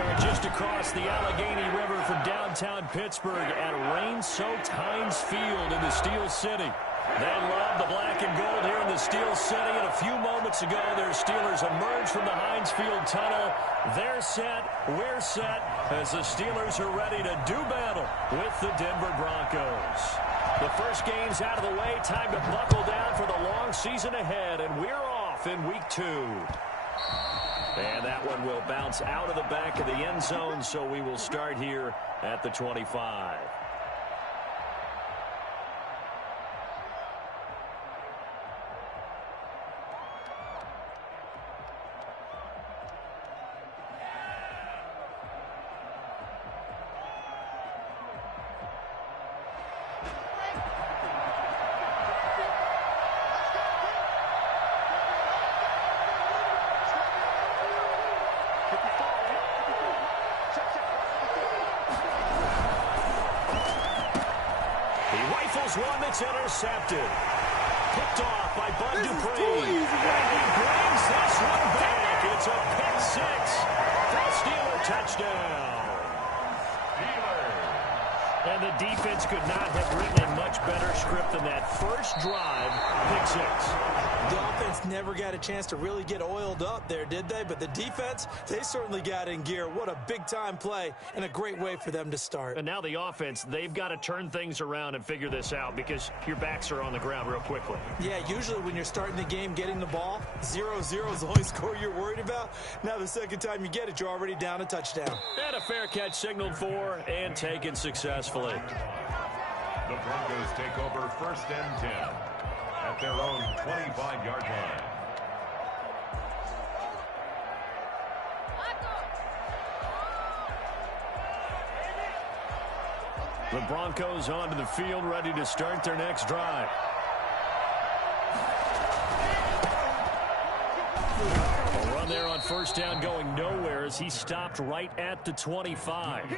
are just across the Allegheny River from downtown Pittsburgh at rain-soaked Heinz Field in the Steel City. They love the black and gold here in the Steel City, and a few moments ago, their Steelers emerged from the Heinz Field tunnel. They're set, we're set, as the Steelers are ready to do battle with the Denver Broncos. The first game's out of the way, time to buckle down for the long season ahead, and we're off in week 2. And that one will bounce out of the back of the end zone, so we will start here at the 25. One that's intercepted. Picked off by Bud Dupree. And he brings this one back. It's a pick 6 for a Steeler touchdown. And the defense could not have written a much better script than that first drive, pick 6. The offense never got a chance to really get oiled up there, did they? But the defense, they certainly got in gear. What a big-time play and a great way for them to start. And now the offense, they've got to turn things around and figure this out because your backs are on the ground real quickly. Yeah, usually when you're starting the game getting the ball, 0-0 is the only score you're worried about. Now the second time you get it, you're already down a touchdown. And a fair catch signaled for and taken successfully. The Broncos take over 1st and 10 at their own 25-yard line. The Broncos onto the field, ready to start their next drive. A run there on 1st down going nowhere as he stopped right at the 25.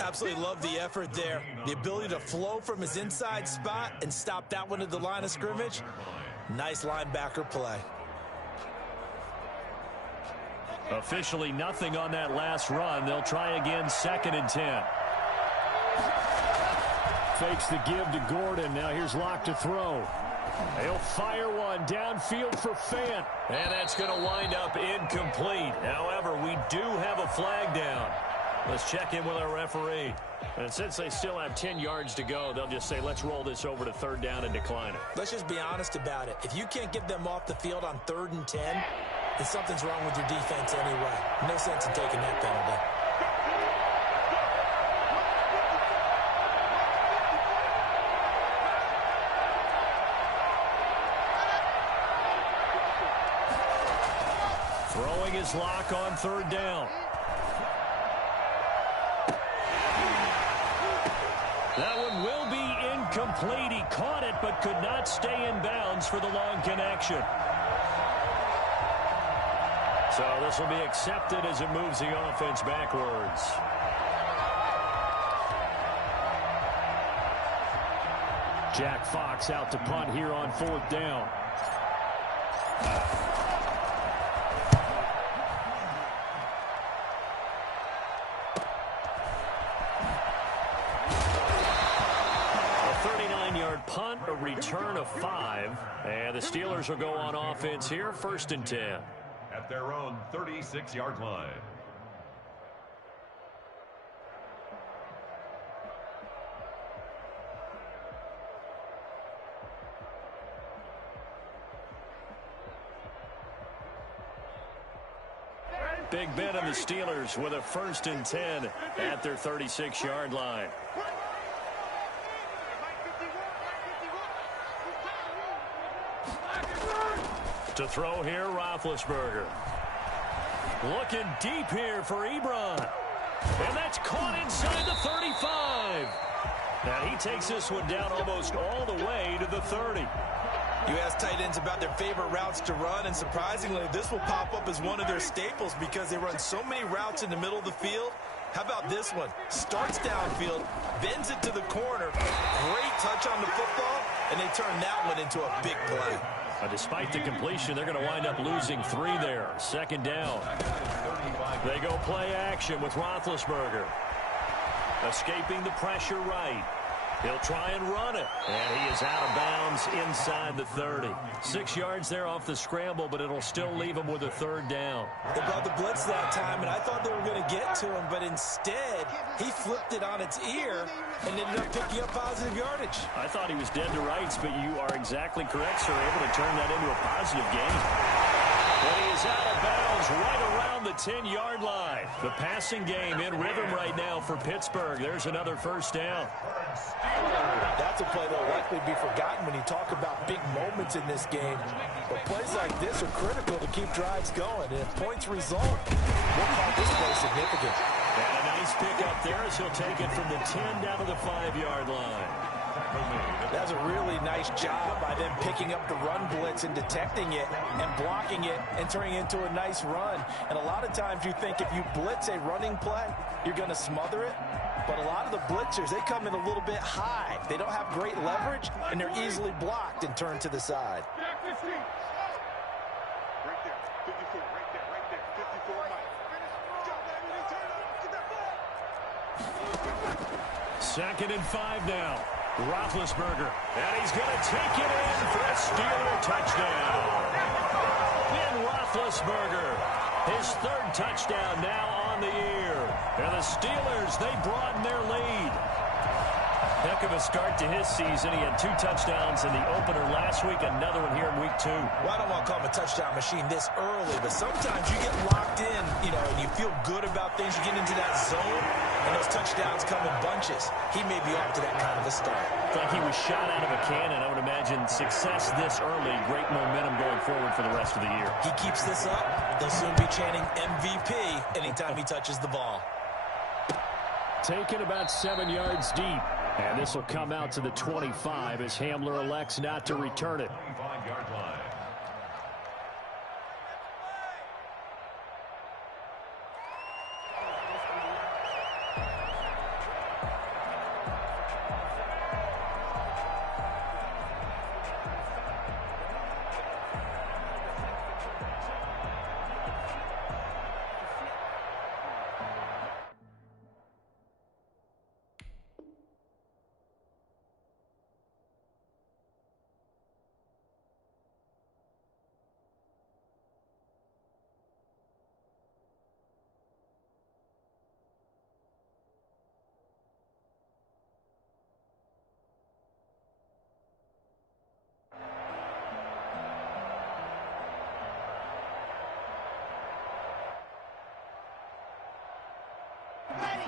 Absolutely love the effort there. The ability to flow from his inside spot and stop that one at the line of scrimmage. Nice linebacker play. Officially nothing on that last run. They'll try again 2nd and 10. Fakes the give to Gordon. Now here's Locke to throw. He'll fire one downfield for Fant. And that's going to wind up incomplete. However, we do have a flag down. Let's check in with our referee. And since they still have 10 yards to go, they'll just say, let's roll this over to 3rd down and decline it. Let's just be honest about it. If you can't get them off the field on 3rd and 10, then something's wrong with your defense anyway. No sense in taking that penalty. Throwing his Lock on 3rd down. That one will be incomplete. He caught it but could not stay in bounds for the long connection. So this will be accepted as it moves the offense backwards. Jack Fox out to punt here on 4th down. Punt, a return of 5, and the Steelers will go on offense here, 1st and 10. At their own 36-yard line. Big Ben and the Steelers with a 1st and 10 at their 36-yard line. To throw here, Roethlisberger. Looking deep here for Ebron. And that's caught inside the 35. Now he takes this one down almost all the way to the 30. You ask tight ends about their favorite routes to run, and surprisingly, this will pop up as one of their staples because they run so many routes in the middle of the field. How about this one? Starts downfield, bends it to the corner. Great touch on the football, and they turn that one into a big play. Despite the completion, they're going to wind up losing 3 there. Second down. They go play action with Roethlisberger. Escaping the pressure right. He'll try and run it. And he is out of bounds inside the 30. 6 yards there off the scramble, but it'll still leave him with a third down. They brought the blitz that time, and I thought they were going to get to him, but instead, he flipped it on its ear and ended up picking up positive yardage. I thought he was dead to rights, but you are exactly correct, sir. Able to turn that into a positive gain. But he is out of bounds right around the 10-yard line. The passing game in rhythm right now for Pittsburgh. There's another first down. That's a play that will likely be forgotten when you talk about big moments in this game. But plays like this are critical to keep drives going. And if points result, we'll call this play significant. And a nice pickup there as he'll take it from the 10 down to the 5-yard line. That's a really nice job by them picking up the run blitz and detecting it and blocking it and turning it into a nice run. And a lot of times you think if you blitz a running play, you're going to smother it. But a lot of the blitzers, they come in a little bit high. They don't have great leverage, and they're easily blocked and turned to the side. Second and 5 now. Roethlisberger, and he's going to take it in for a Steeler touchdown. Ben Roethlisberger, his 3rd touchdown now on the year. And the Steelers, they broaden their lead. Heck of a start to his season. He had 2 touchdowns in the opener last week, another one here in week 2. Well, I don't want to call him a touchdown machine this early, but sometimes you get locked in, and you feel good about things. You get into that zone, and those touchdowns come in bunches. He may be off to that kind of a start. It's like he was shot out of a cannon. I would imagine success this early, great momentum going forward for the rest of the year. He keeps this up, they'll soon be chanting MVP anytime he touches the ball. Taken about 7 yards deep. And this will come out to the 25 as Hamler elects not to return it. 25-yard line.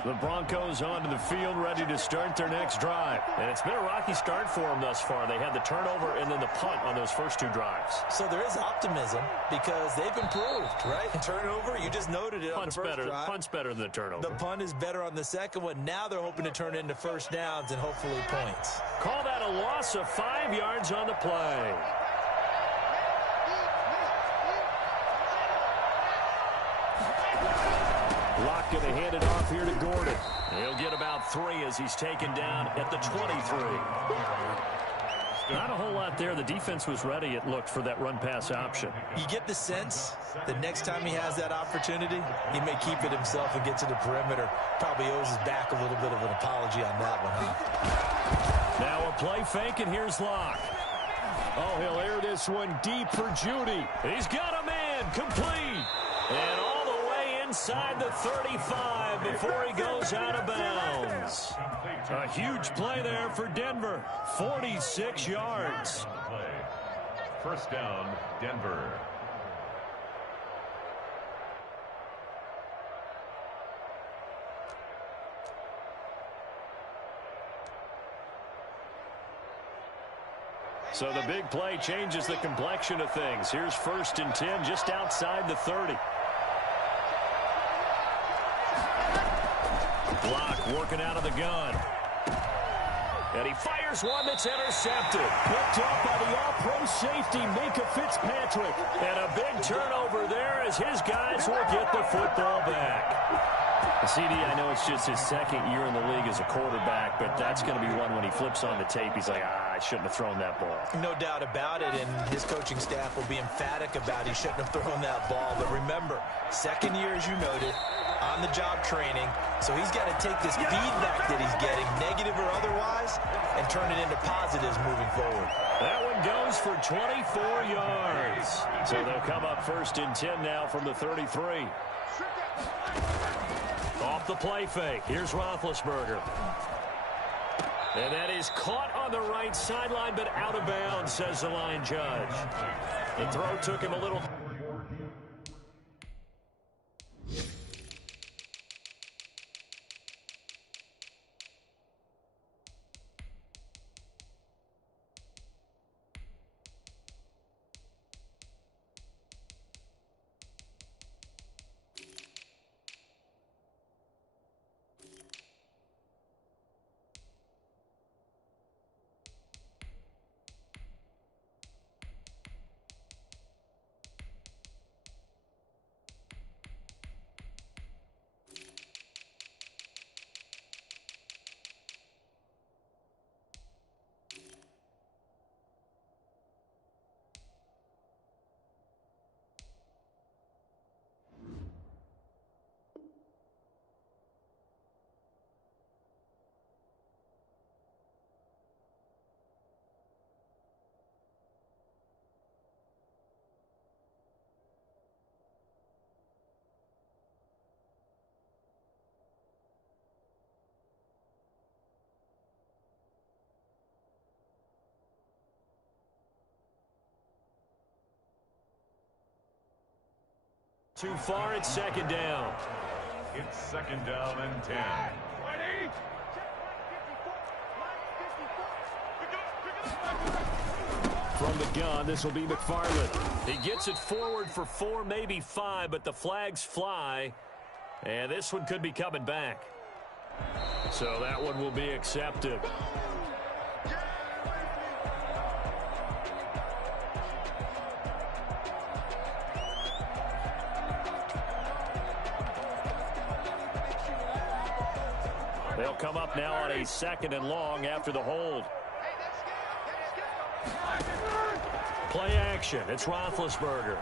The Broncos onto the field, ready to start their next drive. And it's been a rocky start for them thus far. They had the turnover and then the punt on those first 2 drives. So there is optimism because they've improved, right? Turnover, you just noted it on the first drive. Punt's better than the turnover. The punt is better on the second one. Now they're hoping to turn it into first downs and hopefully points. Call that a loss of 5 yards on the play. Locke going to hand it off here to Gordon. He'll get about 3 as he's taken down at the 23. Not a whole lot there. The defense was ready, it looked, for that run-pass option. You get the sense that next time he has that opportunity, he may keep it himself and get to the perimeter. Probably owes his back a little bit of an apology on that one, huh? Now a play fake, and here's Locke. Oh, he'll air this one deep for Judy. He's got a man complete. And all the way inside the 35 before he goes out of bounds. A huge play there for Denver. 46 yards. First down, Denver. So the big play changes the complexion of things. Here's 1st and 10 just outside the 30. Locke working out of the gun. And he fires one that's intercepted. Picked up by the all-pro safety, Minka Fitzpatrick. And a big turnover there as his guys will get the football back. CD, I know it's just his second year in the league as a quarterback, but that's going to be one when he flips on the tape. He's like, I shouldn't have thrown that ball. No doubt about it, and his coaching staff will be emphatic about he shouldn't have thrown that ball. But remember, second year, as you noted, on-the-job training, so he's got to take this feedback that he's getting, negative or otherwise, and turn it into positives moving forward. That one goes for 24 yards. So they'll come up 1st and 10 now from the 33. Off the play fake. Here's Roethlisberger. And that is caught on the right sideline, but out of bounds, says the line judge. The throw took him a little... Too far, it's 2nd down. It's 2nd down and 10. From the gun, this will be McFarland. He gets it forward for 4, maybe 5, but the flags fly. And this one could be coming back. So that one will be accepted. They'll come up now on a 2nd and long after the hold. Play action. It's Roethlisberger.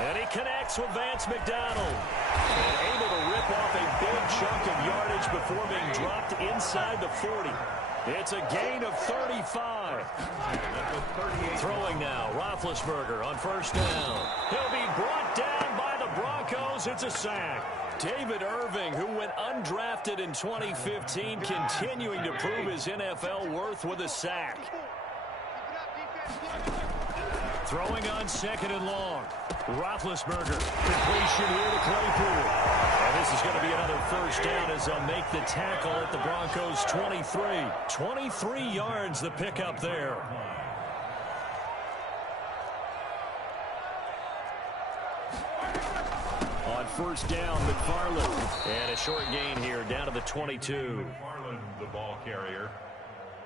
And he connects with Vance McDonald. And able to rip off a big chunk of yardage before being dropped inside the 40. It's a gain of 35. Throwing now, Roethlisberger on 1st down. He'll be brought down by the Broncos. It's a sack. David Irving, who went undrafted in 2015, continuing to prove his NFL worth with a sack. Throwing on 2nd and long. Roethlisberger. Completion here to Claypool. And this is going to be another 1st down as they'll make the tackle at the Broncos' 23. 23 yards the pickup there. On 1st down, McFarland. And a short gain here down to the 22. McFarland, the ball carrier.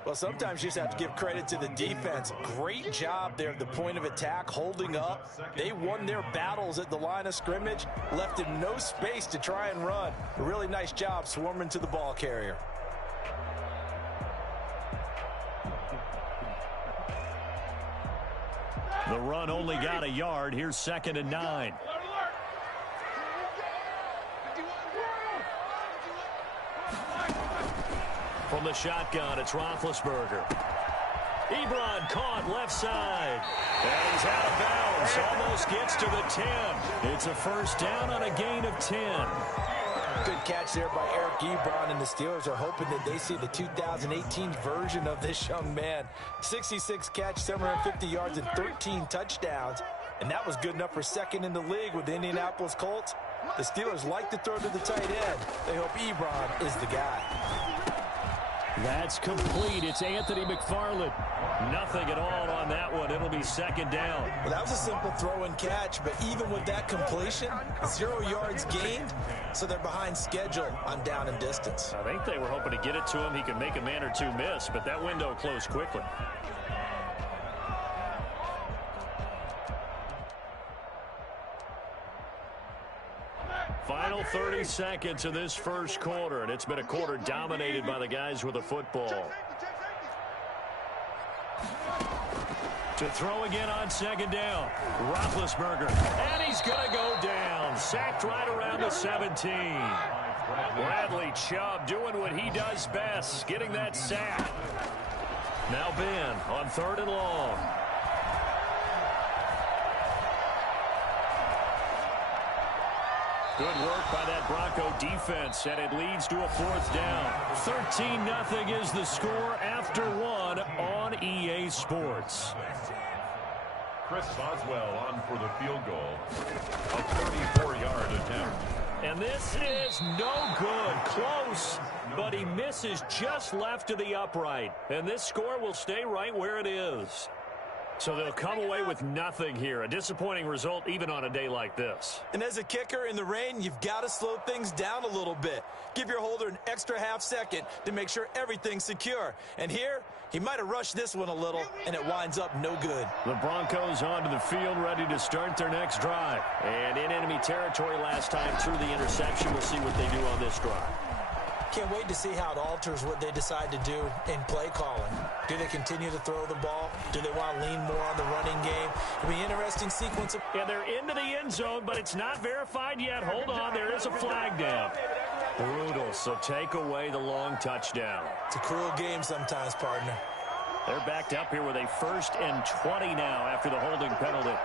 Well, sometimes you just have to give credit to the defense. Great job there at the point of attack, holding up. They won their battles at the line of scrimmage, left him no space to try and run. A really nice job swarming to the ball carrier. The run only got a yard. Here's 2nd and 9. From the shotgun, it's Roethlisberger. Ebron caught left side. And he's out of bounds. Almost gets to the 10. It's a 1st down on a gain of 10. Good catch there by Eric Ebron, and the Steelers are hoping that they see the 2018 version of this young man. 66 catch, 750 yards, and 13 touchdowns. And that was good enough for 2nd in the league with the Indianapolis Colts. The Steelers like to throw to the tight end. They hope Ebron is the guy. That's complete. It's Anthony McFarland. Nothing at all on that one. It'll be 2nd down. Well, that was a simple throw and catch, but even with that completion, 0 yards gained, so they're behind schedule on down and distance. I think they were hoping to get it to him. He could make a man or two miss, but that window closed quickly. Final 30 seconds of this first quarter, and it's been a quarter dominated by the guys with the football. To throw again on second down. Roethlisberger, and he's going to go down. Sacked right around the 17. Bradley Chubb doing what he does best, getting that sack. Now Ben on 3rd and long. Good work by that Bronco defense, and it leads to a 4th down. 13-0 is the score after 1 on EA Sports. Chris Boswell on for the field goal. A 34-yard attempt. And this is no good. Close, but he misses just left of the upright. And this score will stay right where it is. So they'll come away with nothing here. A disappointing result even on a day like this. And as a kicker in the rain, you've got to slow things down a little bit. Give your holder an extra half second to make sure everything's secure. And here, he might have rushed this one a little, and it winds up no good. The Broncos onto the field, ready to start their next drive. And in enemy territory last time through the interception. We'll see what they do on this drive. Can't wait to see how it alters what they decide to do in play calling. Do they continue to throw the ball? Do they want to lean more on the running game? It'll be an interesting sequence. Yeah, they're into the end zone, but it's not verified yet. Hold on, there is a flag down. Brutal, so take away the long touchdown. It's a cruel game sometimes, partner. They're backed up here with a 1st and 20 now after the holding penalty.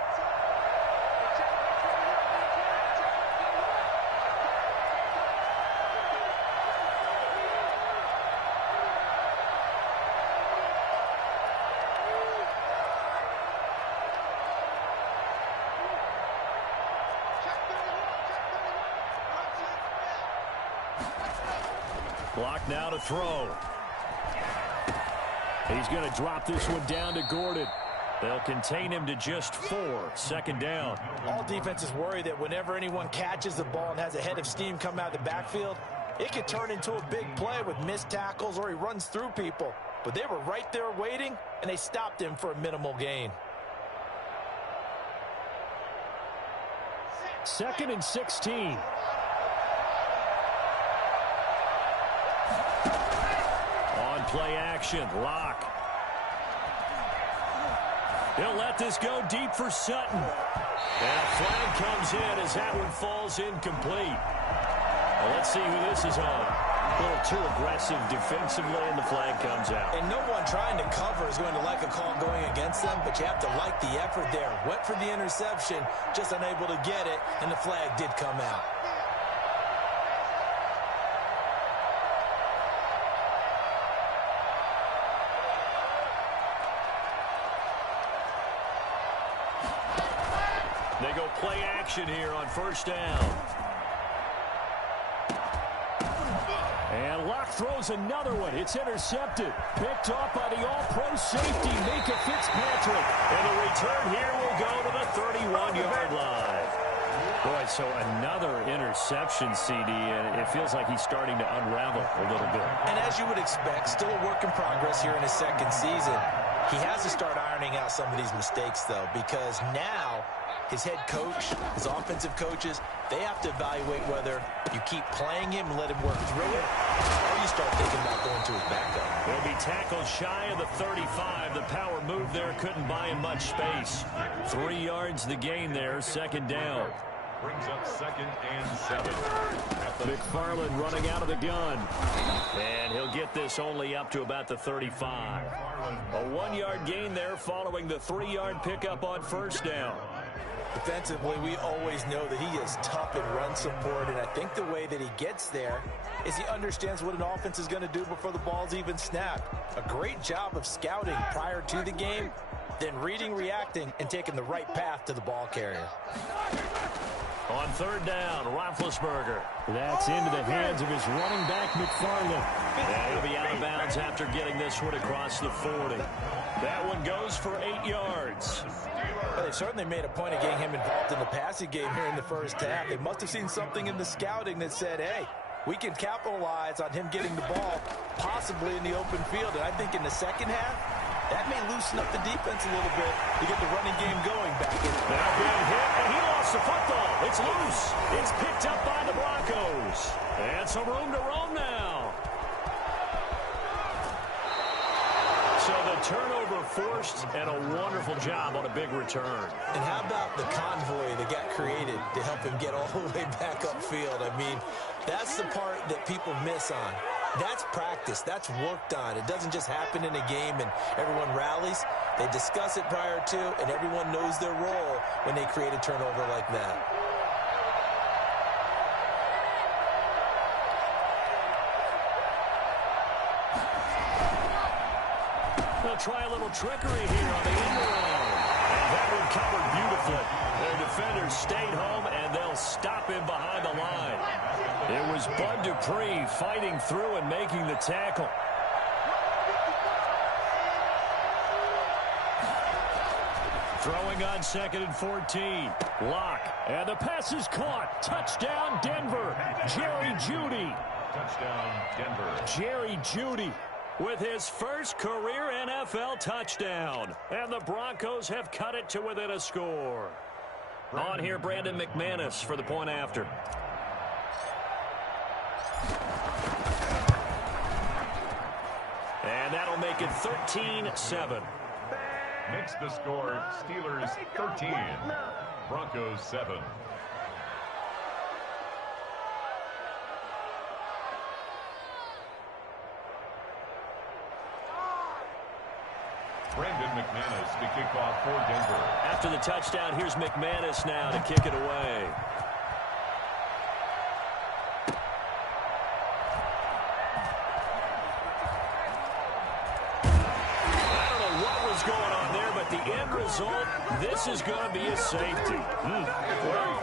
Block now to throw. He's going to drop this one down to Gordon. They'll contain him to just 4. 2nd down. All defenses worry that whenever anyone catches the ball and has a head of steam come out of the backfield, it could turn into a big play with missed tackles or he runs through people. But they were right there waiting, and they stopped him for a minimal gain. 2nd and 16. Play action. Lock. He'll let this go deep for Sutton. And a flag comes in as that one falls incomplete. Well, let's see who this is on. A little too aggressive defensively, and the flag comes out. And no one trying to cover is going to like a call going against them, but you have to like the effort there. Went for the interception, just unable to get it, and the flag did come out. They go play action here on 1st down. And Locke throws another one. It's intercepted. Picked off by the all-pro safety, Mika Fitzpatrick. And the return here will go to the 31-yard line. Boy, so another interception, CD, and it feels like he's starting to unravel a little bit. And as you would expect, still a work in progress here in his 2nd season. He has to start ironing out some of these mistakes, though, because now his head coach, his offensive coaches, they have to evaluate whether you keep playing him and let him work through it, or you start thinking about going to his backup. He'll be tackled shy of the 35. The power move there couldn't buy him much space. 3 yards the gain there, 2nd down. Brings up 2nd and 7. McFarland running out of the gun. And he'll get this only up to about the 35. A 1-yard gain there following the 3-yard pickup on 1st down. Defensively, we always know that he is tough in run support, and I think the way that he gets there is he understands what an offense is going to do before the ball's even snapped. A great job of scouting prior to the game, then reading, reacting, and taking the right path to the ball carrier. On 3rd down, Roethlisberger. That's into the hands of his running back, McFarland. And he'll be out of bounds after getting this one across the 40. That one goes for 8 yards. Well, they certainly made a point of getting him involved in the passing game here in the 1st half. They must have seen something in the scouting that said, hey, we can capitalize on him getting the ball, possibly in the open field. And I think in the 2nd half, that may loosen up the defense a little bit to get the running game going back in. Now being hit, and he lost the football. It's loose. It's picked up by the Broncos. And some room to roam now. So the turnover forced, and a wonderful job on a big return. And how about the convoy that got created to help him get all the way back upfield? I mean, that's the part that people miss on. That's practice. That's worked on. It doesn't just happen in a game and everyone rallies. They discuss it prior to, and everyone knows their role when they create a turnover like that. They'll try a little trickery here on the end around. And that one covered beautifully. Their defenders stayed home, and they'll stop him behind the line. It was Bud Dupree fighting through and making the tackle. Throwing on 2nd and 14. Lock. And the pass is caught. Touchdown, Denver. Jerry Jeudy. Touchdown, Denver. Jerry Jeudy with his first career NFL touchdown. And the Broncos have cut it to within a score. On here, Brandon McManus for the point after. And that'll make it 13-7. Makes the score Steelers 13, Broncos 7. Brandon McManus to kick off for Denver. After the touchdown, here's McManus now to kick it away. The end result, this is going to be a safety. Well,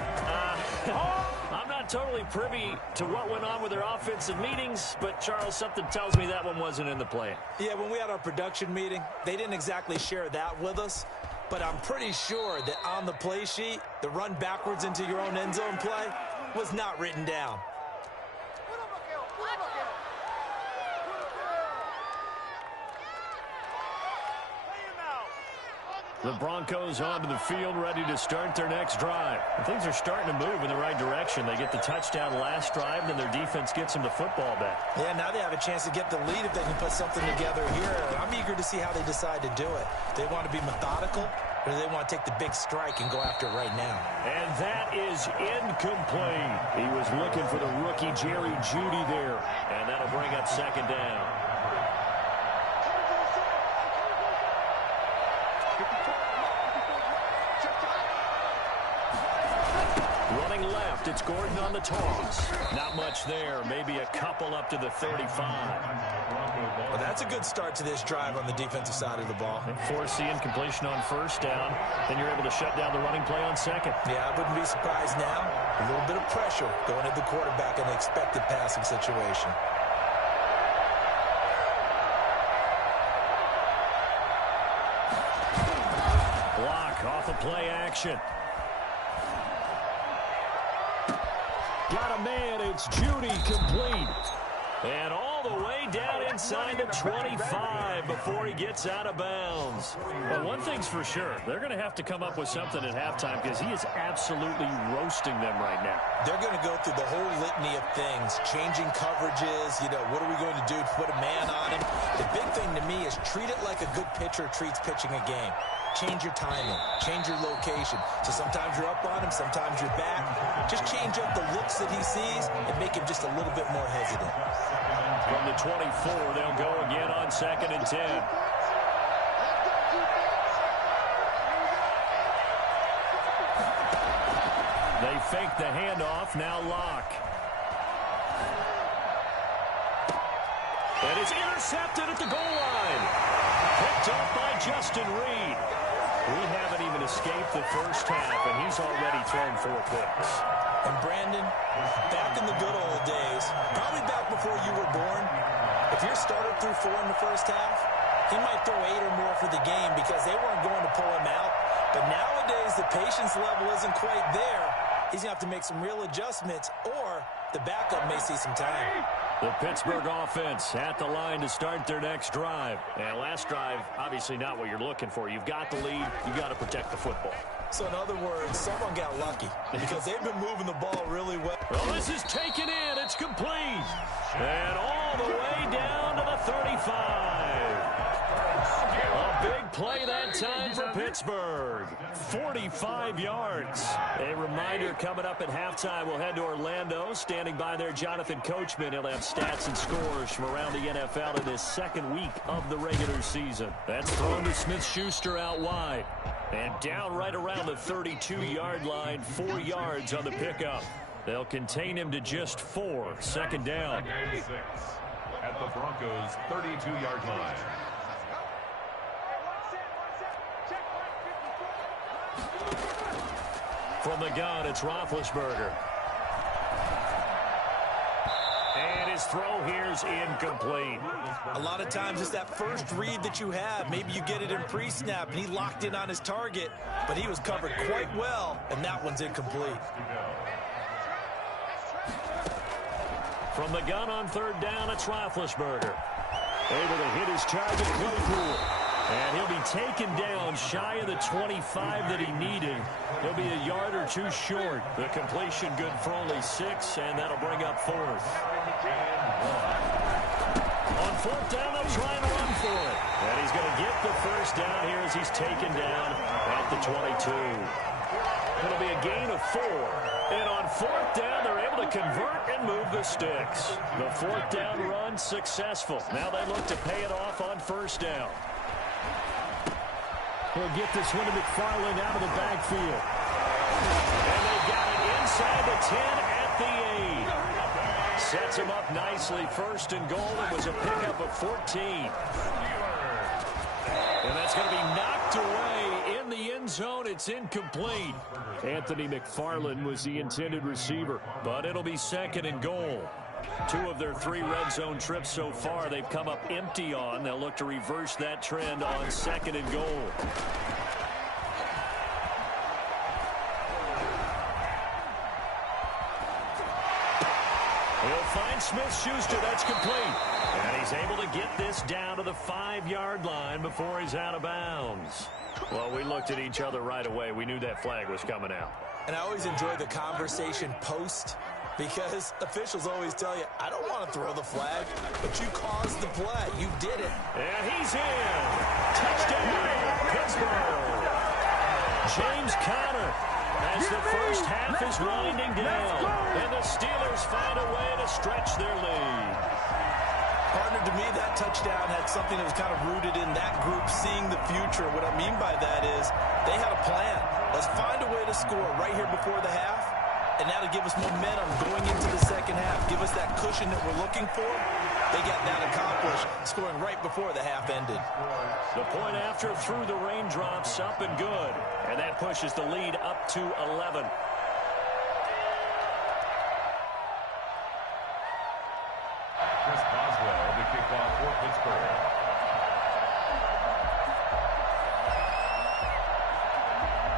I'm not totally privy to what went on with their offensive meetings, but, Charles, something tells me that one wasn't in the plan. Yeah, when we had our production meeting, they didn't exactly share that with us, but I'm pretty sure that on the play sheet, the run backwards into your own end zone play was not written down. The Broncos onto the field, ready to start their next drive. And things are starting to move in the right direction. They get the touchdown last drive, then their defense gets them the football back. Yeah, now they have a chance to get the lead if they can put something together here. I'm eager to see how they decide to do it. They want to be methodical, or do they want to take the big strike and go after it right now? And that is incomplete. He was looking for the rookie Jerry Jeudy there, and that'll bring up 2nd down. Running left, it's Gordon on the toss. Not much there, maybe a couple up to the 35. Well, that's a good start to this drive on the defensive side of the ball. And force the incompletion on 1st down, then you're able to shut down the running play on 2nd. Yeah, I wouldn't be surprised now. A little bit of pressure going at the quarterback in the expected passing situation. Block off of play action. Got a man, it's Jeudy complete. And all the way down inside the 25 before he gets out of bounds. Well, one thing's for sure. They're going to have to come up with something at halftime because he is absolutely roasting them right now. They're going to go through the whole litany of things, changing coverages, what are we going to do to put a man on him? The big thing to me is treat it like a good pitcher treats pitching a game. Change your timing, change your location. So sometimes you're up on him, sometimes you're back. Just change up the looks that he sees and make him just a little bit more hesitant. From the 24, they'll go again on 2nd and 10. They fake the handoff, now Lock. And it's intercepted at the goal line. Picked up by Justin Reed. We haven't even escaped the first half, and he's already thrown 4 picks. And Brandon, back in the good old days, probably back before you were born, if your starter threw 4 in the first half, he might throw 8 or more for the game because they weren't going to pull him out. But nowadays, the patience level isn't quite there. He's going to have to make some real adjustments, or the backup may see some time. The Pittsburgh offense at the line to start their next drive. And last drive, obviously not what you're looking for. You've got the lead. You've got to protect the football. So in other words, someone got lucky because they've been moving the ball really well. Well, this is taken in. It's complete. And all the way down to the 35. A big play that time for Pittsburgh. 45 yards. A reminder coming up at halftime. We'll head to Orlando. Standing by there, Jonathan Coachman. He'll have stats and scores from around the NFL in his second week of the regular season. That's thrown to Smith-Schuster out wide. And down right around the 32-yard line, 4 yards on the pickup. They'll contain him to just 4. Second down. At the Broncos' 32-yard line. From the gun, it's Roethlisberger. And his throw here's incomplete. A lot of times it's that first read that you have. Maybe you get it in pre-snap, and he locked in on his target, but he was covered quite well, and that one's incomplete. From the gun on third down, it's Roethlisberger. Able to hit his target, Claypool. And he'll be taken down shy of the 25 that he needed. He'll be a yard or two short. The completion good for only 6, and that'll bring up 4th. On 4th down, they'll try and run for it. And he's going to get the first down here as he's taken down at the 22. It'll be a gain of 4. And on 4th down, they're able to convert and move the sticks. The 4th down run successful. Now they look to pay it off on 1st down. He'll get this one to McFarland out of the backfield. And they got it inside the 10 at the 8. Sets him up nicely. 1st and goal. It was a pickup of 14. And that's going to be knocked away in the end zone. It's incomplete. Anthony McFarland was the intended receiver, but it'll be 2nd and goal. 2 of their 3 red zone trips so far they've come up empty on. They'll look to reverse that trend on 2nd and goal. He'll find Smith-Schuster. That's complete. And he's able to get this down to the 5-yard line before he's out of bounds. Well, we looked at each other right away. We knew that flag was coming out. And I always enjoy the conversation post, because officials always tell you, I don't want to throw the flag, but you caused the play. You did it. And he's in. Touchdown, Pittsburgh. James Conner as the first half is winding down. And the Steelers find a way to stretch their lead. Partner, to me, that touchdown had something that was kind of rooted in that group seeing the future. What I mean by that is they had a plan. Let's find a way to score right here before the half. And that'll give us momentum going into the second half. Give us that cushion that we're looking for. They got that accomplished, scoring right before the half ended. The point after through the raindrops, up and good. And that pushes the lead up to 11. Chris Boswell, the kickoff for Pittsburgh.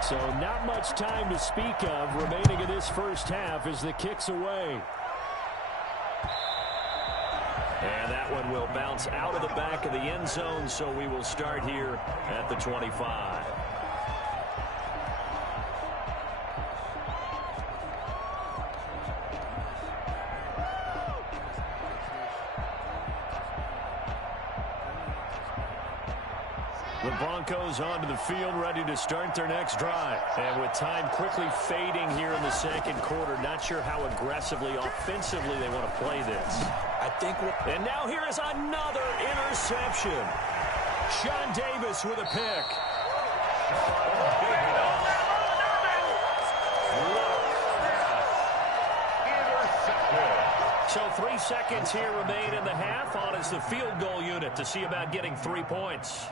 So not much time to speak of remaining in this first half as the kick's away. And that one will bounce out of the back of the end zone, so we will start here at the 25. The Broncos onto the field, ready to start their next drive. And with time quickly fading here in the second quarter, not sure how aggressively, offensively they want to play this. And now here is another interception. Sean Davis with a pick. So 3 seconds here remain in the half. On is the field goal unit to see about getting 3 points.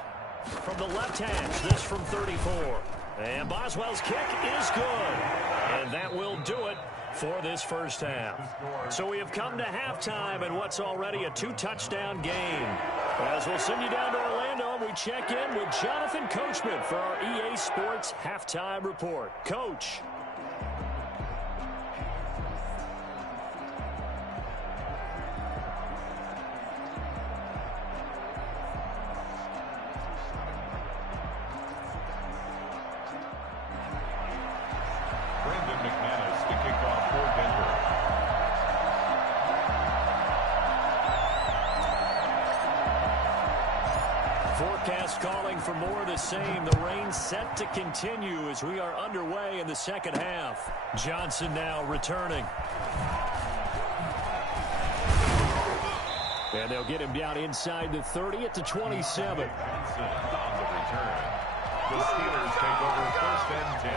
From the left hash, this from 34. And Boswell's kick is good. And that will do it for this first half. So we have come to halftime in what's already a 2-touchdown game. As we'll send you down to Orlando, we check in with Jonathan Coachman for our EA Sports Halftime Report. Coach. refs calling for more of the same. The rain set to continue as we are underway in the second half. Johnson now returning. And they'll get him down inside the 30 at the 27. On the return. The Steelers take over first and 10.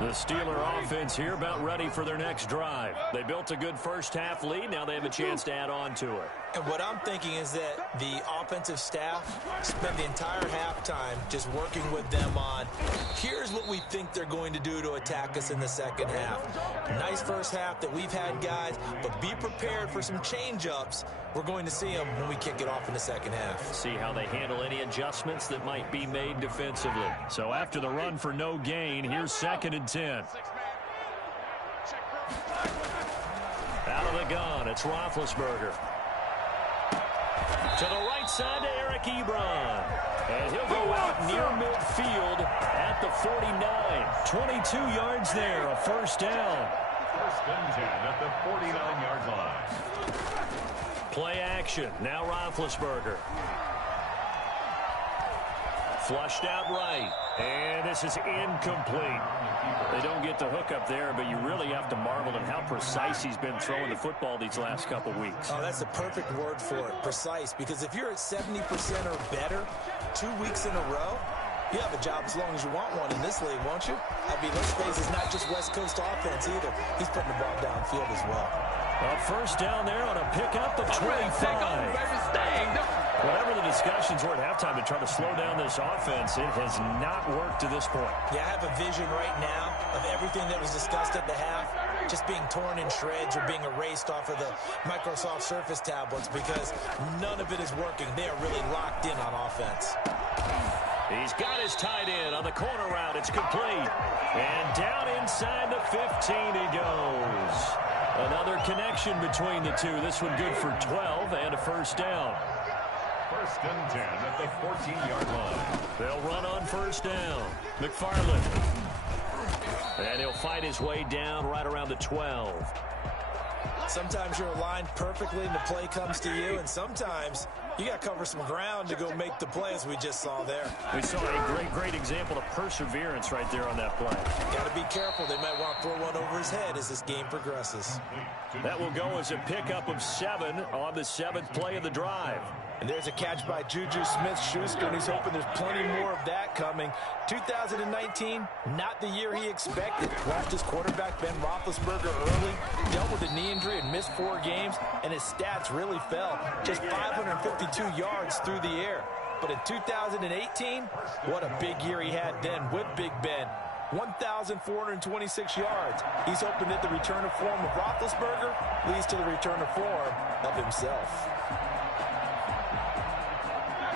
The Steeler offense here about ready for their next drive. They built a good first half lead. Now they have a chance to add on to it. And what I'm thinking is that the offensive staff spent the entire halftime just working with them on, here's what we think they're going to do to attack us in the second half. Nice first half that we've had, guys, but be prepared for some change-ups. We're going to see them when we kick it off in the second half. See how they handle any adjustments that might be made defensively. So after the run for no gain, here's 2nd and 10. Out of the gun, it's Roethlisberger. To the right side to Eric Ebron. And he'll go out near midfield at the 49. 22 yards there, a first down. First and 10 at the 49-yard line. Play action. Now Roethlisberger. Flushed out right. And this is incomplete. They don't get the hook up there, but you really have to marvel at how precise he's been throwing the football these last couple weeks. Oh, that's the perfect word for it, precise. Because if you're at 70% or better 2 weeks in a row, you have a job as long as you want one in this league, won't you? I mean, let's face it, it's not just West Coast offense either. He's putting the ball downfield as well. A first down there on a pickup of 25. Whatever the discussions were at halftime to try to slow down this offense, it has not worked to this point. Yeah, I have a vision right now of everything that was discussed at the half just being torn in shreds or being erased off of the Microsoft Surface tablets because none of it is working. They are really locked in on offense. He's got his tight end on the corner route. It's complete. And down inside the 15 he goes. Another connection between the two. This one good for 12 and a first down. First and 10 at the 14-yard line. They'll run on first down. McFarland. And he'll fight his way down right around the 12. Sometimes you're aligned perfectly and the play comes to you, and sometimes you got to cover some ground to go make the play, as we just saw there. We saw a great example of perseverance right there on that play. Got to be careful. They might want to throw one over his head as this game progresses. That will go as a pickup of 7 on the 7th play of the drive. And there's a catch by Juju Smith-Schuster, and he's hoping there's plenty more of that coming. 2019, not the year he expected. Lost his quarterback, Ben Roethlisberger, early. Dealt with a knee injury and missed 4 games, and his stats really fell. Just 552 yards through the air. But in 2018, what a big year he had then with Big Ben. 1,426 yards. He's hoping that the return of form of Roethlisberger leads to the return of form of himself.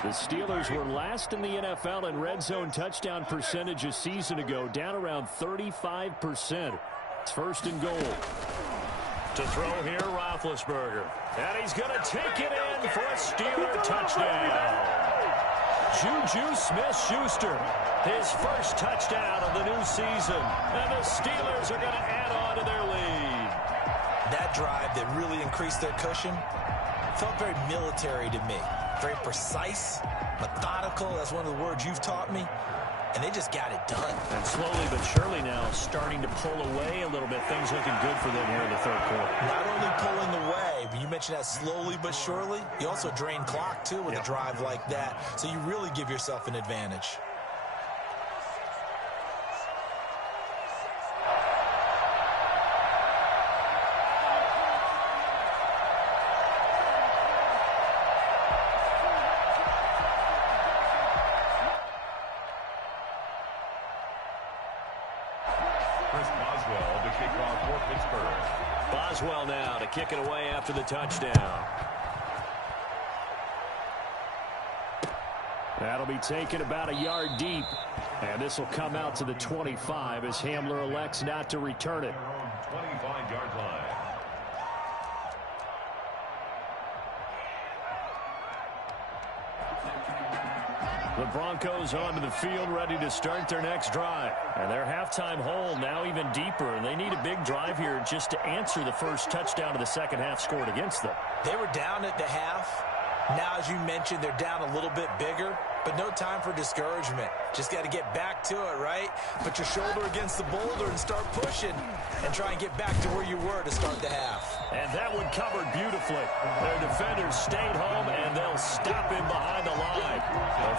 The Steelers were last in the NFL in red zone touchdown percentage a season ago, down around 35%. It's first and goal. To throw here, Roethlisberger. And he's going to take it in for a Steeler touchdown. Juju Smith-Schuster, his first touchdown of the new season. And the Steelers are going to add on to their lead. That drive that really increased their cushion felt very military to me. Very precise, methodical. That's one of the words you've taught me. And they just got it done. And slowly but surely now starting to pull away a little bit. Things looking good for them here in the third quarter. Not only pulling away, but you mentioned that slowly but surely. You also drain clock, too, with a drive like that. So you really give yourself an advantage. Boswell now to kick it away after the touchdown. That'll be taken about a yard deep. And this will come out to the 25 as Hamler elects not to return it. 25-yard line. The Broncos onto the field ready to start their next drive. And their halftime hole now even deeper. And they need a big drive here just to answer the first touchdown of the second half scored against them. They were down at the half. Now, as you mentioned, they're down a little bit bigger. but no time for discouragement. Just got to get back to it, right? Put your shoulder against the boulder and start pushing and try and get back to where you were to start the half. And that one covered beautifully. Their defenders stayed home, and they'll stop him behind the line.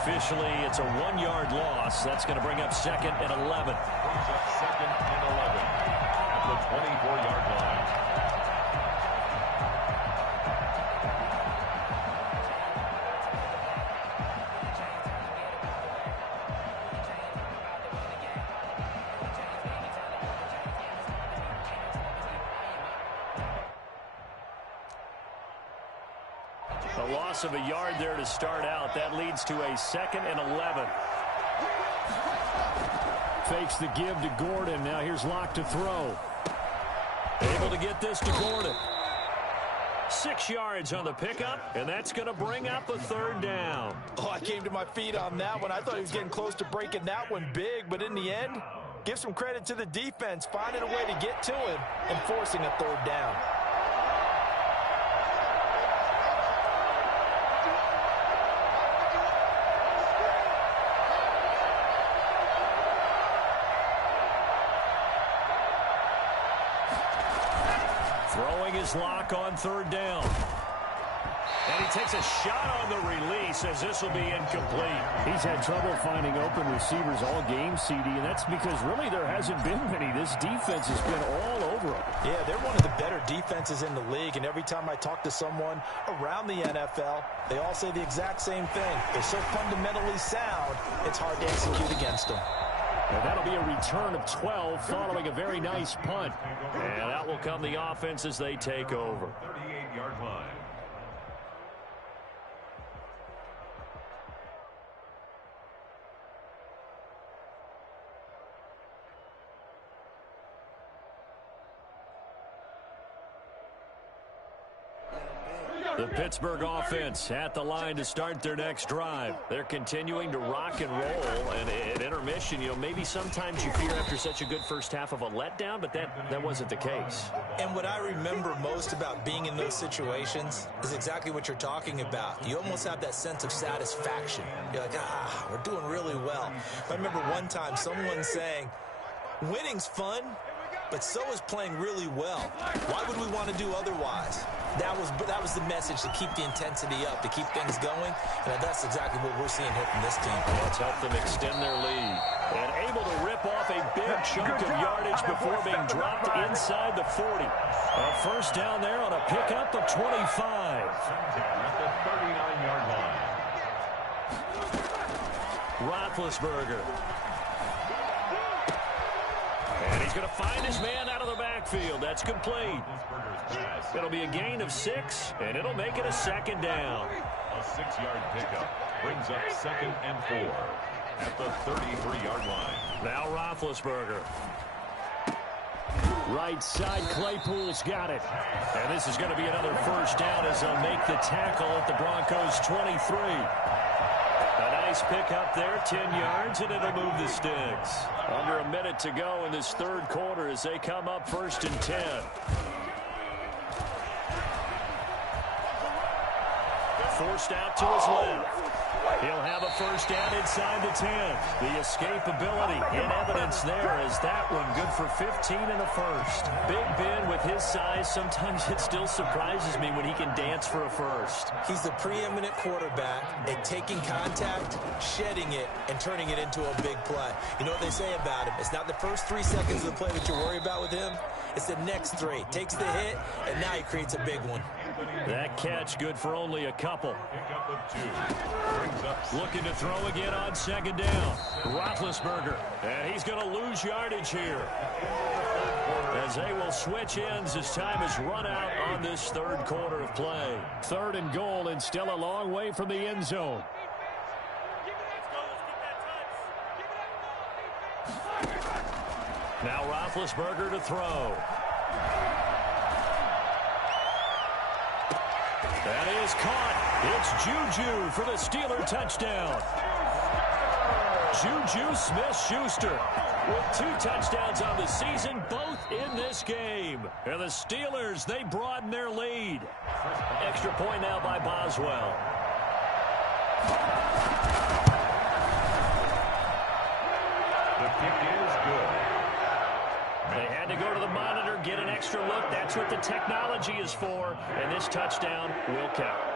Officially, it's a 1-yard loss. That's going to bring up 2nd and 11. Brings up 2nd and 11 at the 24-yard line. A loss of a yard there to start out. That leads to a 2nd and 11. Fakes the give to Gordon. Now here's Locke to throw. Able to get this to Gordon. 6 yards on the pickup, and that's going to bring up a 3rd down. Oh, I came to my feet on that one. I thought he was getting close to breaking that one big, but in the end, give some credit to the defense, finding a way to get to him and forcing a 3rd down. Throwing his Lock on 3rd down. And he takes a shot on the release as this will be incomplete. He's had trouble finding open receivers all game, CD, and that's because really there hasn't been many. This defense has been all over him. Yeah, they're one of the better defenses in the league, and every time I talk to someone around the NFL, they all say the exact same thing. They're so fundamentally sound, it's hard to execute against them. And that'll be a return of 12 following a very nice punt. And out will come the offense as they take over. 38-yard line. The Pittsburgh offense at the line to start their next drive. They're continuing to rock and roll, and at intermission, maybe sometimes you fear after such a good first half of a letdown, but that wasn't the case. And what I remember most about being in those situations is exactly what you're talking about. You almost have that sense of satisfaction. You're like, we're doing really well. I remember one time someone saying, winning's fun, but so is playing really well. Why would we want to do otherwise? That was the message, to keep the intensity up, to keep things going, and that's exactly what we're seeing here from this team. Let's help them extend their lead. And able to rip off a big chunk of yardage before being dropped inside the 40. A 1st down there on a pickup of 25. At the 39-yard line. Roethlisberger. And he's going to find his man out of the backfield. That's complete. It'll be a gain of 6, and it'll make it a 2nd down. A 6-yard pickup brings up 2nd and 4 at the 33-yard line. Now Roethlisberger. Right side, Claypool's got it. And this is going to be another 1st down as they'll make the tackle at the Broncos' 23. A nice pickup there, 10 yards, and it'll move the sticks. Under a minute to go in this 3rd quarter as they come up 1st and 10. Forced out to his left. He'll have a 1st down inside the 10. The escapability in evidence there as that one good for 15 in the 1st. Big Ben with his size, sometimes it still surprises me when he can dance for a 1st. He's the preeminent quarterback at taking contact, shedding it, and turning it into a big play. You know what they say about him? It's not the first 3 seconds of the play that you worry about with him. It's the next 3. Takes the hit, and now he creates a big one. That catch good for only a couple. Looking to throw again on 2nd down. Roethlisberger. And he's going to lose yardage here. As they will switch ends as time is run out on this 3rd quarter of play. 3rd and goal, and still a long way from the end zone. Now Roethlisberger to throw. That is caught. It's Juju for the Steeler touchdown. Juju Smith-Schuster with 2 touchdowns on the season, both in this game. And the Steelers, they broaden their lead. Extra point now by Boswell. kick is good. They had to go to the monitor, get an extra look. That's what the technology is for, and this touchdown will count.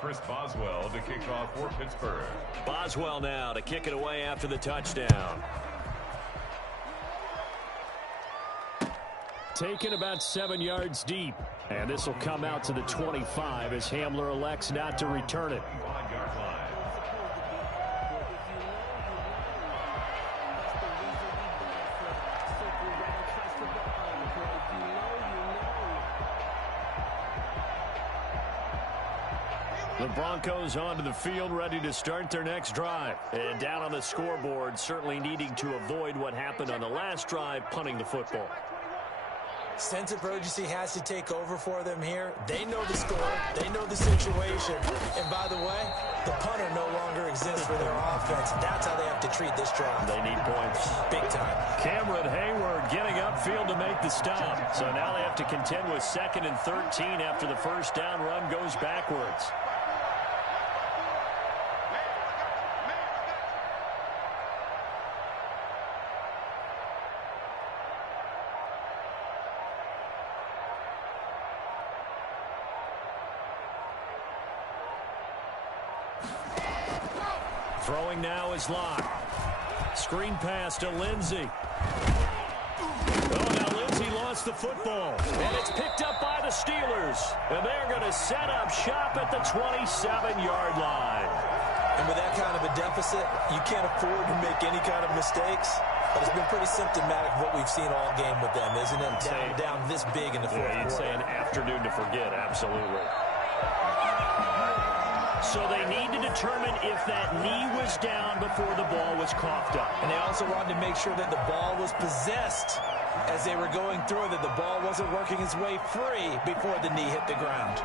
Chris Boswell to kick off for Pittsburgh. Boswell now to kick it away after the touchdown. Taken about 7 yards deep. And this will come out to the 25 as Hamler elects not to return it. 5-yard line. The Broncos onto the field, ready to start their next drive. And down on the scoreboard, certainly needing to avoid what happened on the last drive, punting the football. Sense of urgency has to take over for them here. They know the score. They know the situation. And by the way, the punter no longer exists for their offense. That's how they have to treat this drive. They need points. Big time. Cameron Hayward getting upfield to make the stop. So now they have to contend with 2nd and 13 after the first down run goes backwards. Throwing now is Locke. Screen pass to Lindsey. Oh, now Lindsey lost the football. And it's picked up by the Steelers. And they're going to set up shop at the 27-yard line. And with that kind of a deficit, you can't afford to make any kind of mistakes. But it's been pretty symptomatic of what we've seen all game with them, isn't it? Down this big in the fourth quarter. You'd say an afternoon to forget, absolutely. So they need to determine if that knee was down before the ball was coughed up. And they also wanted to make sure that the ball was possessed as they were going through, that the ball wasn't working its way free before the knee hit the ground.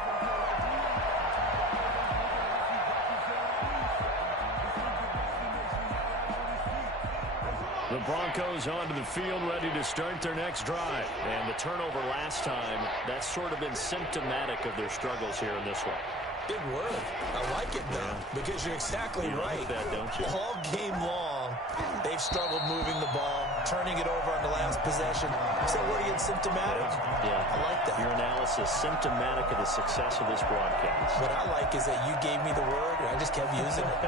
The Broncos onto the field, ready to start their next drive. And the turnover last time, that's sort of been symptomatic of their struggles here in this one. Big word. I like it, though, because you're exactly right. Like that, don't you? All game long, they've struggled moving the ball, turning it over on the last possession. Is that word again, symptomatic? Yeah. I like that. Your analysis, symptomatic of the success of this broadcast. What I like is that you gave me the word, and I just kept using it.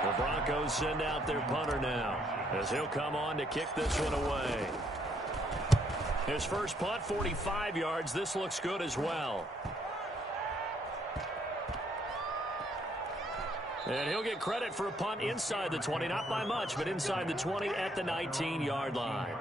The Broncos send out their punter now, as he'll come on to kick this one away. His first punt, 45 yards. This looks good as well. And he'll get credit for a punt inside the 20. Not by much, but inside the 20 at the 19-yard line.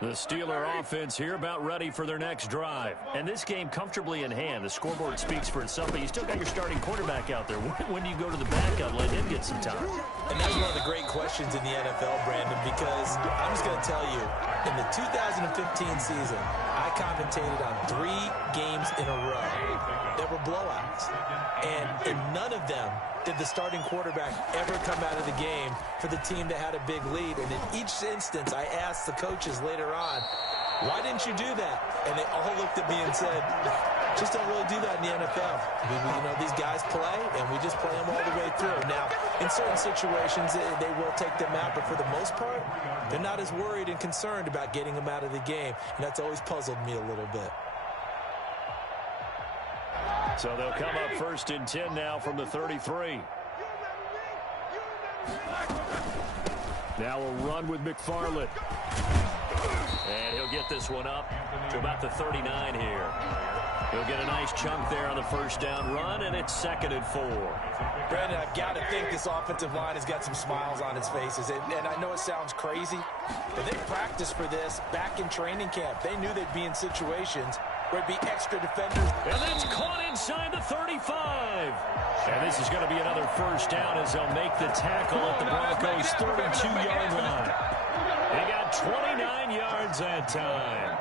The Steeler offense here about ready for their next drive. And this game comfortably in hand. The scoreboard speaks for itself, but you still got your starting quarterback out there. When do you go to the backup, let him get some time? And that's one of the great questions in the NFL, Brandon, because I'm just going to tell you, in the 2015 season, I commentated on 3 games in a row that were blowouts. And in none of them did the starting quarterback ever come out of the game for the team that had a big lead. And in each instance, I asked the coaches later on, why didn't you do that? And they all looked at me and said, just don't really do that in the NFL. You know, these guys play, and we just play them all the way through. Now, in certain situations, they will take them out, but for the most part, they're not as worried and concerned about getting them out of the game. And that's always puzzled me a little bit. So they'll come up 1st and 10 now from the 33. Now a run with McFarland. And he'll get this one up to about the 39 here. He'll get a nice chunk there on the first down run, and it's 2nd and 4. Brandon, I've got to think this offensive line has got some smiles on its faces. And I know it sounds crazy, but they practiced for this back in training camp. They knew they'd be in situations where it'd be extra defenders. And that's caught inside the 35. And this is going to be another first down as they'll make the tackle at the Broncos' 32-yard line. They got about 29 yards that time.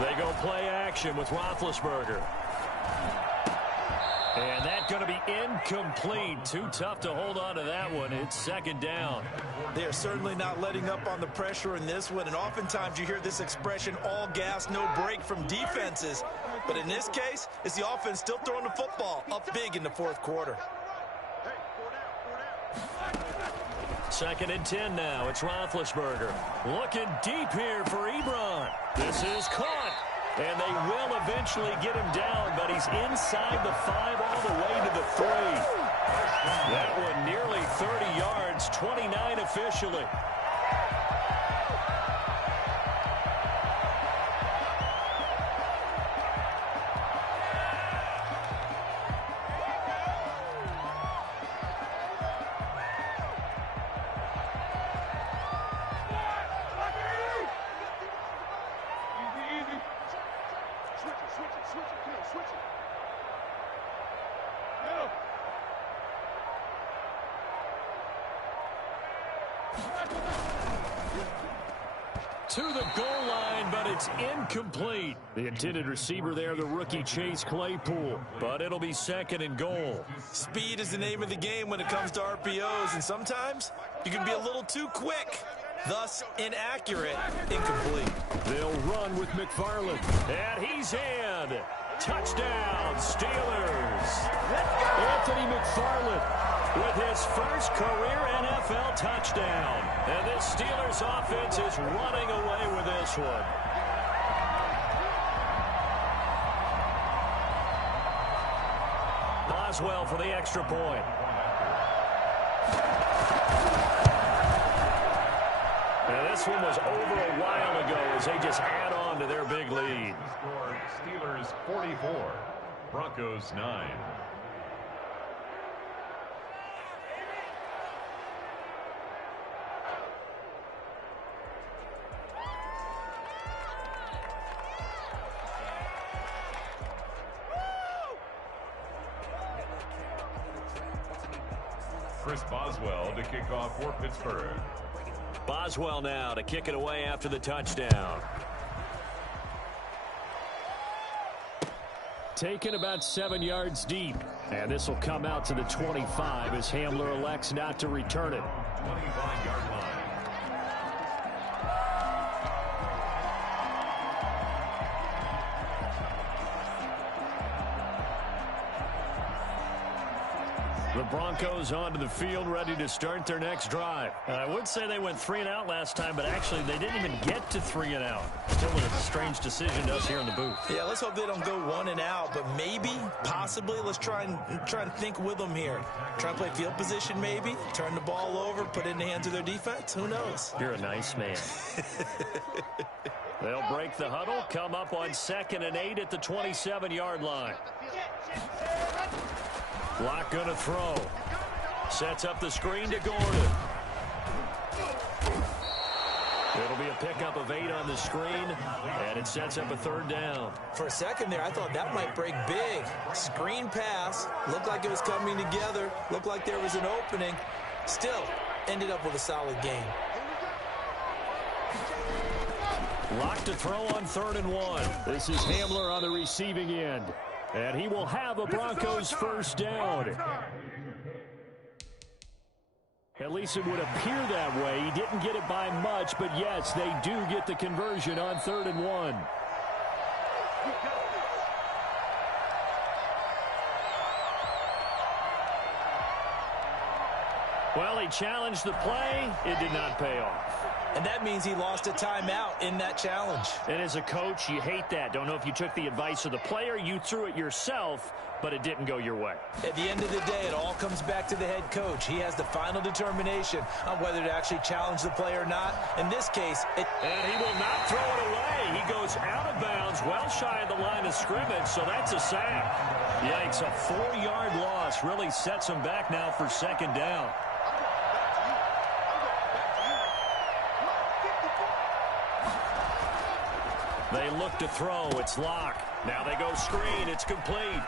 They go play action with Roethlisberger. And that's going to be incomplete. Too tough to hold on to that one. It's second down. They are certainly not letting up on the pressure in this one. And oftentimes you hear this expression, all gas, no break from defenses. But in this case, it's the offense still throwing the football up big in the fourth quarter. Second and 10 now. It's Roethlisberger. Looking deep here for Ebron. This is caught. And they will eventually get him down, but he's inside the 5 all the way to the 3. That one nearly 30 yards, 29 officially. To the goal line, but it's incomplete. The intended receiver there, the rookie Chase Claypool. But it'll be second and goal. Speed is the name of the game when it comes to RPOs, and sometimes you can be a little too quick. Thus, inaccurate, incomplete. They'll run with McFarland. And he's in. Touchdown, Steelers. Anthony McFarland with his first career NFL touchdown. And this Steelers offense is running away with this one. Boswell for the extra point. And this one was over a while ago as they just add on to their big lead. Steelers 44, Broncos 9. Chris Boswell to kick off for Pittsburgh. Boswell now to kick it away after the touchdown. Taken about 7 yards deep. And this will come out to the 25 as Hamler elects not to return it. 25-yard line. The Broncos onto the field, ready to start their next drive. I would say they went 3 and out last time, but actually they didn't even get to 3 and out. Still a strange decision to us here in the booth. Yeah, let's hope they don't go 1 and out, but maybe, possibly, let's try and think with them here. Try and play field position maybe, turn the ball over, put it in the hands of their defense. Who knows? You're a nice man. They'll break the huddle, come up on 2nd and 8 at the 27-yard line. Locke going to throw. Sets up the screen to Gordon. It'll be a pickup of 8 on the screen, and it sets up a 3rd down. For a second there, I thought that might break big. Screen pass. Looked like it was coming together. Looked like there was an opening. Still, ended up with a solid game. Locke to throw on 3rd and 1. This is Hamler on the receiving end. And he will have a Broncos first down. At least it would appear that way. He didn't get it by much, but yes, they do get the conversion on 3rd and 1. Well, he challenged the play. It did not pay off. And that means he lost a timeout in that challenge. And as a coach, you hate that. Don't know if you took the advice of the player. You threw it yourself, but it didn't go your way. At the end of the day, it all comes back to the head coach. He has the final determination on whether to actually challenge the play or not. In this case, And he will not throw it away. He goes out of bounds, well shy of the line of scrimmage, so that's a sack. Yikes, a 4-yard loss really sets him back now for 2nd down. They look to throw. It's Locke. Now they go screen. It's complete.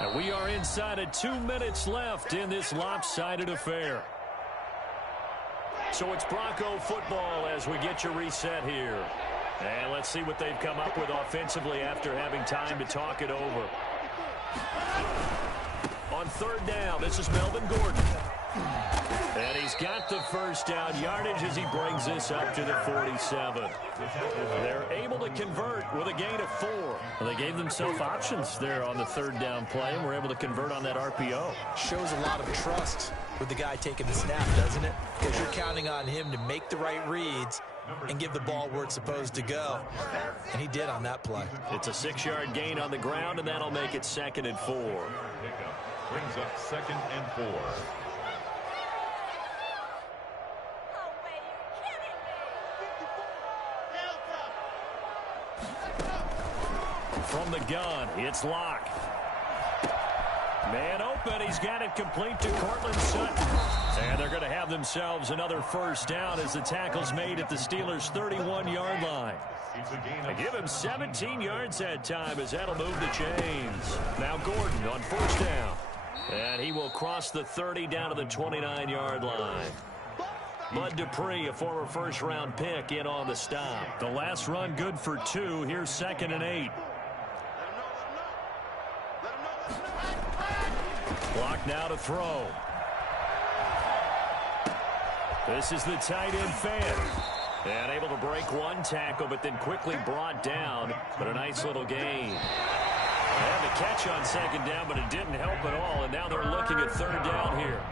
And we are inside of 2 minutes left in this lopsided affair. So it's Bronco football as we get you reset here. And let's see what they've come up with offensively after having time to talk it over. On third down, this is Melvin Gordon. And he's got the first down yardage as he brings this up to the 47. They're able to convert with a gain of 4. Well, they gave themselves options there on the third down play, and were able to convert on that RPO. Shows a lot of trust with the guy taking the snap, doesn't it? Because you're counting on him to make the right reads and give the ball where it's supposed to go. And he did on that play. It's a 6-yard gain on the ground, and that'll make it 2nd and 4. Brings up 2nd and 4. From the gun, it's Locke. Man open, he's got it complete to Cortland Sutton. And they're going to have themselves another first down as the tackle's made at the Steelers' 31-yard line. They give him 17 yards that time as that'll move the chains. Now Gordon on first down. And he will cross the 30 down to the 29-yard line. Bud Dupree, a former first-round pick, in on the stop. The last run good for 2. Here's 2nd and 8. Clock now to throw. This is the tight end fan. And able to break one tackle, but then quickly brought down. But a nice little gain. They had the catch on 2nd down, but it didn't help at all. And now they're looking at 3rd down here.